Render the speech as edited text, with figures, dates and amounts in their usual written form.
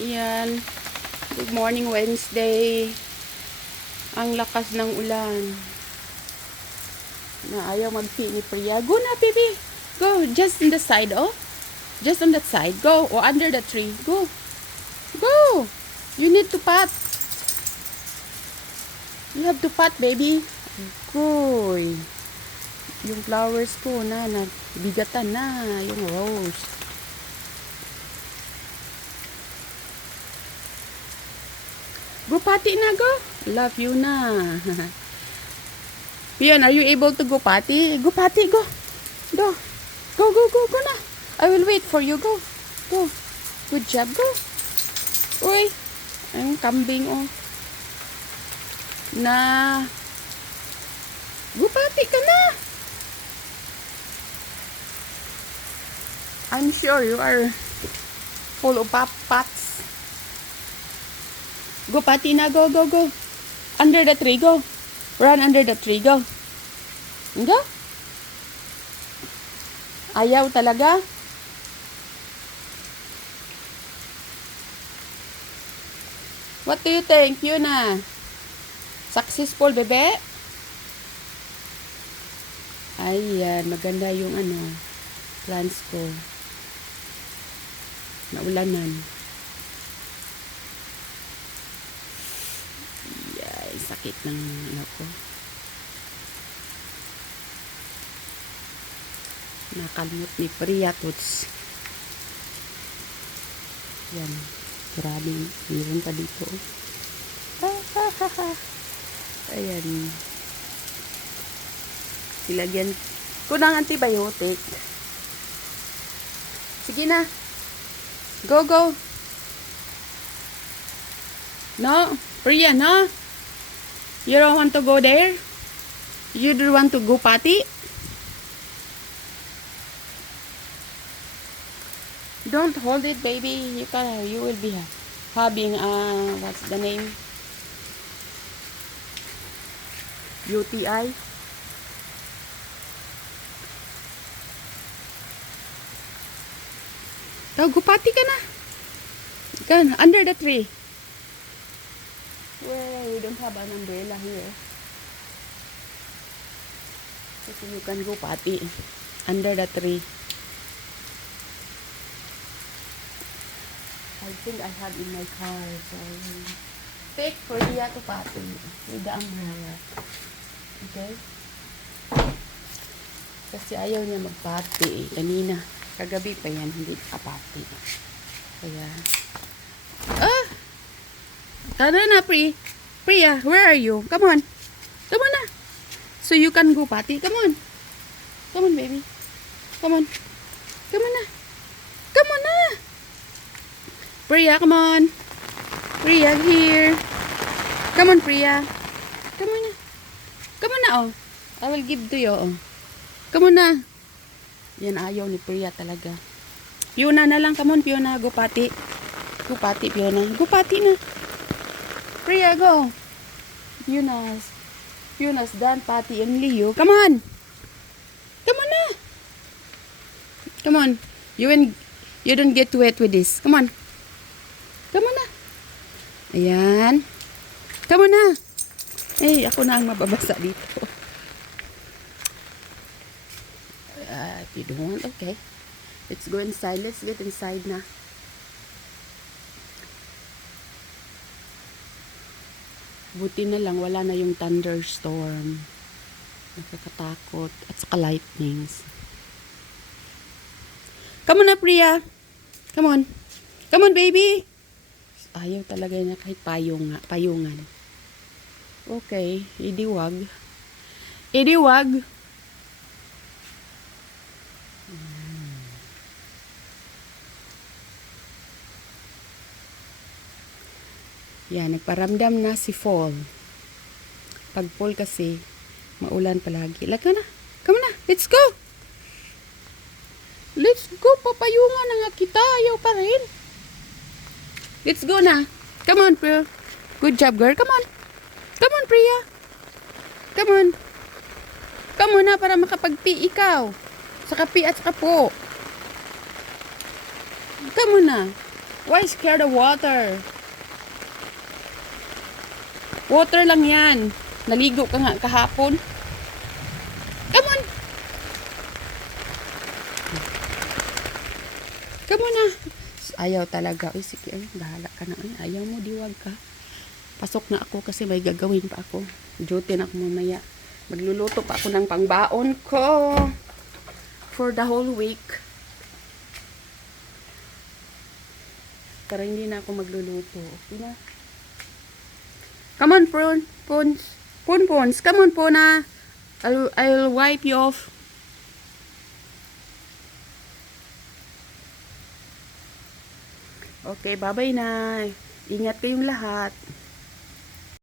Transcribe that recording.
Yan. Good morning, Wednesday. Ang lakas ng ulan. Na ayaw mag-pee ni Priya. Go na, baby. Go. Just on the side, oh. Just on that side. Go. Or under the tree. Go. Go. You need to pat. You have to pat, baby. Goy. Yung flowers ko na bigatan na. Yung rose. Go pati na, go. Love you na. Pian, are you able to go pati? Go pati, go. Go. Go, go, go, go na. I will wait for you. Go. Go. Good job, go. Uy. Ang kambing, oh. Na. Go pati ka na. I'm sure you are full of pots. Go pati na, go, go, go. Under the tree, go. Run under the tree, go. Go. Ayaw talaga. What do you think, Fiona? Successful, bebe? Ayan, maganda yung plants ko. Naulanan. Sakit ng ko. Nakalmot ni Priya Tots. Yan. Maraming meron pa dito. Ayan. Silagyan ko ng antibiotic. Sige na. Go, go. No. Priya, no. You don't want to go there? You don't want to go party? Don't hold it, baby. You will be having what's the name? UTI. Go party ka na. Kan under the tree. Well, we don't have an umbrella here. So you can go party under the tree. I think I have in my car. So take Priya to party with the umbrella. Okay? Kasi ayaw niya mag-party. Kanina, kagabi pa yan, hindi ka-party. Kaya, tara na, Priya, where are you? Come on. Come on na. So you can go party. Come on. Come on, baby. Come on. Come on na. Come on na. Priya, come on. Priya, here. Come on, Priya. Come on na. Come on na, oh. I will give to you, oh. Come on na. Yan, ayaw ni Priya talaga. Fiona na lang. Come on, Fiona. Go party. Go party, Fiona. Go party na. Priya, go. Fiona's done party and Leo. Come on. Come on na. Come on. You don't get wet with this. Come on. Come on na. Ayan. Come on na. Eh, ako na ang mababasa dito. If you don't want, okay. Let's go inside. Let's get inside na. Buti na lang, wala na yung thunderstorm. Nakakatakot. At saka lightnings. Come on na, Priya. Come on. Come on, baby. Ayaw talaga na kahit payungan. Okay. Idiwag. Idiwag. Yan, nagparamdam na si fall. Pag fall kasi, maulan palagi. Laka na. Come on na. Let's go. Let's go. Papayungan na nga kita. Ayaw pa rin. Let's go na. Come on, Priya. Good job, girl. Come on. Come on, Priya. Come on. Come on na para makapag-pee ikaw. Sa kapi at sa kapo. Come on na. Why scared of water? Water lang yan. Naligo ka nga kahapon. Come on. Come on na. Ayaw talaga. Uy, sige, ay, bahala ka na. Ay, ayaw mo, diwag ka. Pasok na ako kasi may gagawin pa ako. Duty na ako mamaya. Magluluto pa ako ng pangbaon ko. For the whole week. Para hindi na ako magluluto. Okay na? Come on, Pon. Pons. Pons. Come on, Pona. I'll wipe you off. Okay, bye-bye na. Ingat kayong lahat.